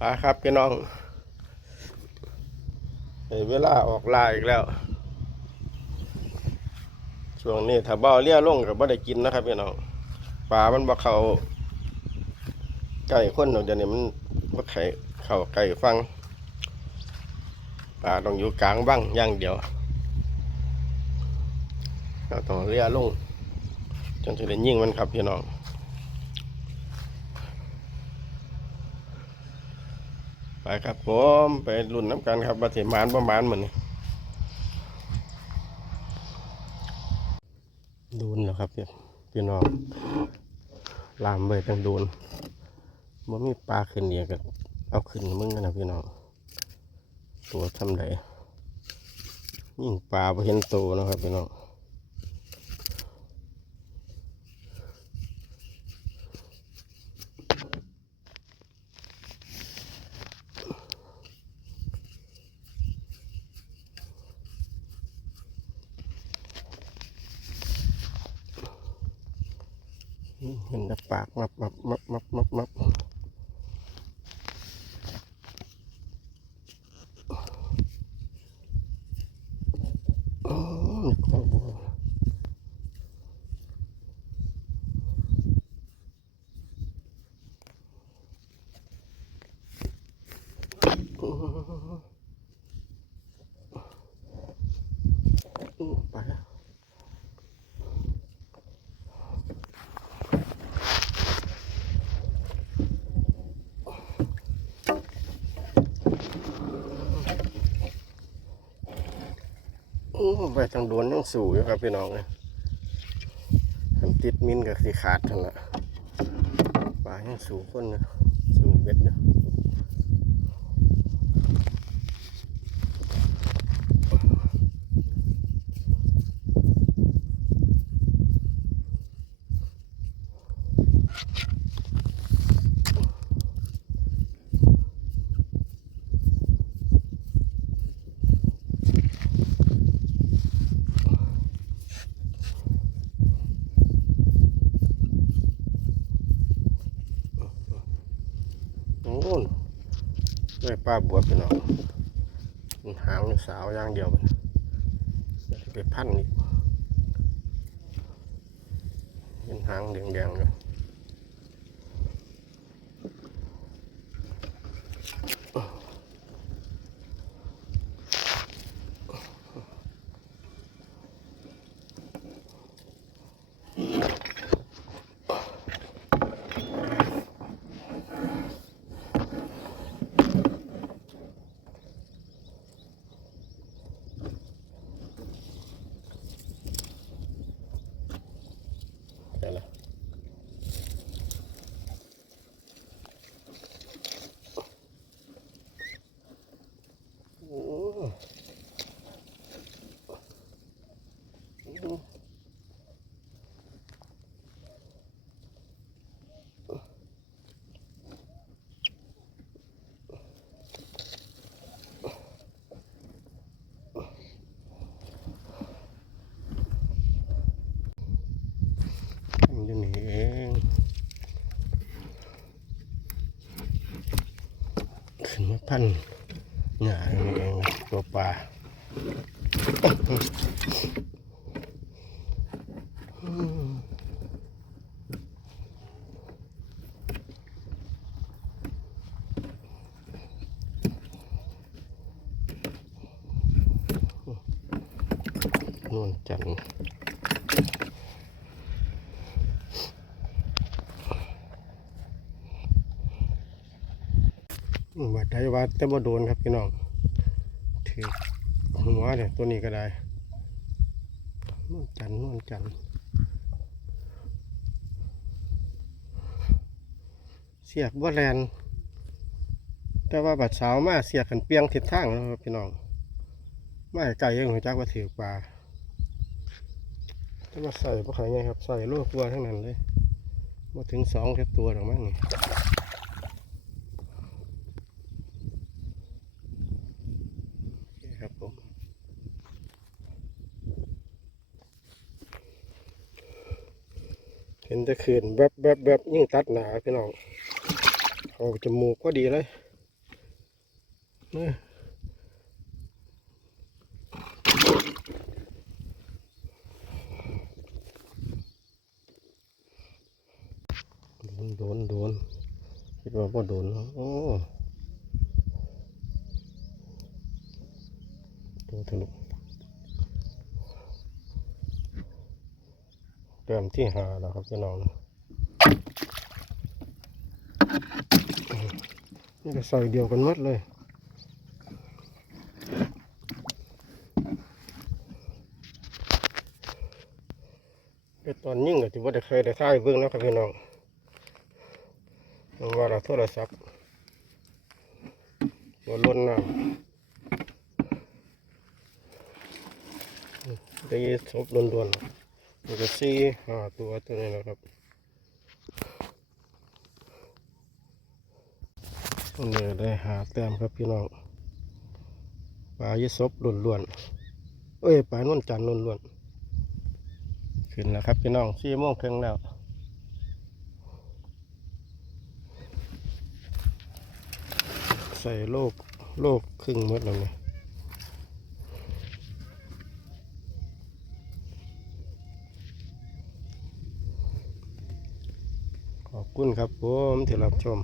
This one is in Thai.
มาครับพี่น้องได้เวลาออกลาอีกแล้ว ช่วงนี้ถ้าบ่อาเลี้ยลงกับบ่ได้กินนะครับพี่น้องปลามันบ่เขาไก่คนเดี๋ยวนี้มันบ่ไข่เข้าไก่ฟังปลาต้องอยู่กลางบ้างอย่างเดียวเราต้องเลี้ยลงจนจะได้ยิ่งมันครับพี่น้อง ไปครับผมไปรุ่นน้ำกันครับว่าสิมานประมาณเหมือนดูนเหรอครับพี่พี่น้องลามไปตั้งดูนมันมีปลาขึ้นเดียวกันเอาขึ้นมึงกันนะพี่น้องตัวทำไรยิ่งปลาไปเห็นโตนะครับพี่น้อง เห็นแต่ปากมับมับมับมับมับมับอ๋อมีของบัวอู้ไปแล้ว ไปทางโดนยังสู่อยู่ครับพี่น้องเลยมันติดมินกับสีขาดทั้งละปลายังสู่คนนะสู่เบ็ดนะ โอ้นได้ปลาบวชพี่น้องมันหางสาวอย่างเดียวมันไปพันอีกเป็นหางแดงๆเลย มาพันหงายนี่เองตัวปลานวลจันทร์ บาดไทยวัดแต่บ่โดนครับพี่น้องถือหัวเนี่ยตัวนี้ก็ได้นวลจันนวลจันเสียกบ่แลนแต่ว่าบัดสาวมาเสียกันเปียงทิศทางแล้วครับพี่น้องไม่ไกลยังหัวจักว่าถือปลาจะมาใส่ปลาไข่ไงครับ ใส่ลูกตัวทั้งนั้นเลยมาถึงสองแค่ตัวหรอกมั้งนี่โอเคครับผม เห็นต่คืนแบบแบบแบบยิ่งตัดหนาพี่น้องเอาจมูกก็ดีเลยโดนโดนโดนคิดว่าพ่โดนโอ้ตัวทะลุ เริ่มที่หาแล้วครับพี่น้องนี่ก็ใส่เดียวกันหมดเลยเดี๋ยวตอนยิ่งก็ถือว่าได้เคยได้ท่ายเบื้องแล้วครับพี่น้องเพราว่าเราโทรศัพท์ตัวล้นน้ำได้ศพล้วนๆ มันก็สี่ห้าตัวตัวนี้นะครับตรงนี้ได้หาแต้มครับพี่น้องปลายี่ศพล้วนๆเอ้ยปลานวลจันทร์ล้วนๆขึ้นแล้วครับพี่น้องสี่โมงครึ่งแล้วใส่โลกโลกครึ่งหมดแล้วเนี่ยขอบ คุณครับผมที่รับชม